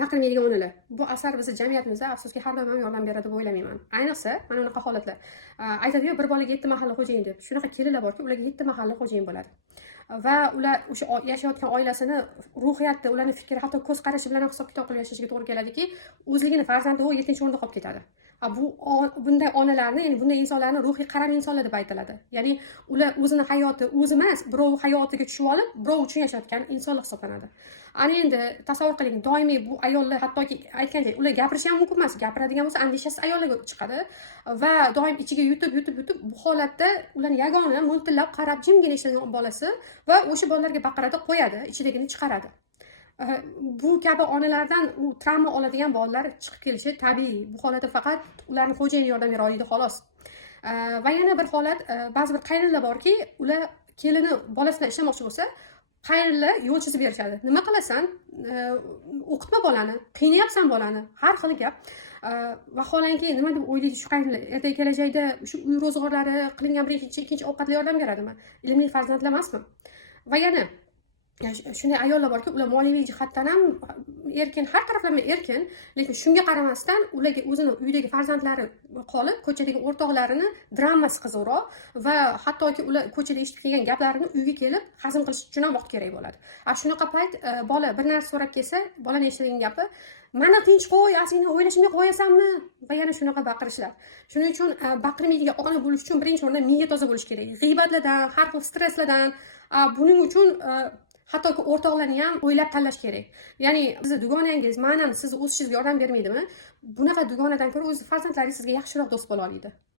baqirmaydigan onalar. Bu asar bizni jamiyatimizda afsuski har doim ham yordam beradi deb o'ylamayman. Ayniqsa mana bunaqa holatlar. Aytadi-yu, bir bolaga 7 mahalla xo'jayin deb. Shunaqa kelinlar borki, ularga 7 mahalla xo'jayin bo'ladi. Va ular o'sha yashayotgan oilasini ruhiyatda, ularning fikri, hatto ko'z qarashi bilan hisob-kitob qilib yashashiga to'g'ri keladiki, o'zligini farzandi 7-o'rinda qolib ketadi. Bunday onalarni, ya'ni bunday insonlarni ruhiy qaram insonlar deb aytiladi. Ya'ni ular o'zini hayoti o'zi emas, birov hayotiga tushib olib, birov uchun yashayotgan insonlar hisoblanadi. Ana endi tasavvur qiling, doimiy bu ayollar, hattoki aytgandek, ular gapirishi ham mumkin emas. Gapiradigan bo'lsa, andishasiz ayollarga chiqadi va doim ichiga yutib bu holatda ularni yagona mo'ltillab qarab jimgina ishlagan bolasi va o'sha bolalarga baqiradi, qo'yadi, ichidagini chiqaradi. Bu kabi onalardan u travma oladigan bolalar chiqib kelishi tabiiy. Bu holatda faqat ularning xo'jayini yordam bera oladi xolos. Va yana bir holat, ba'zi bir qaynonlar borki, ular kelini bolasidan ishlamoqchi bo'lsa, qaynonlar yo'l chizib berishadi. Nima qilasan? O'qitma bolani, qiynayapsan bolani. Har xil gap. Vaholanki nima deb o'ylaydi shu qaynonlar? Ertaga kelajakda shu uy ro'zg'orlari, qilingan birinchi, ikkinchi ovqatlar yordam beradimi? Ilmli farzandlar emasmi? Va yana shunday ayollar borki, ular moliyaviy jihatdan ham erkin, har taraflama erkin, lekin shunga qaramasdan ularga o'zini uydagi farzandlari qolib, ko'chadagi o'rtoqlarini dramasi qiziqroq va hattoki ular ko'chada eshitib kelgan gaplarini uyga kelib hazm qilish uchun ham vaqt kerak bo'ladi. Shunaqa payt bola bir narsa so'rab kelsa, bolaning eshitadigan gapi "Mana tinch qo'y, asingni o'ylashimga qo'yasanmi?" va yana shunaqa baqirishlar. Shuning uchun baqirmaydigan ona bo'lish uchun birinchi o'rinda miya toza bo'lish kerak. G'iybatlardan, har xil stresslardan, buning uchun hattoki o'rtoqlarni ham o'ylab tanlash kerak. Ya'ni sizni dugonangiz, ma'nan sizni o'sishingizga yordam bermaydimi? Bunaqa dugonadan ko'ra o'z farzandlaringiz sizga yaxshiroq do'st bo'la oladi.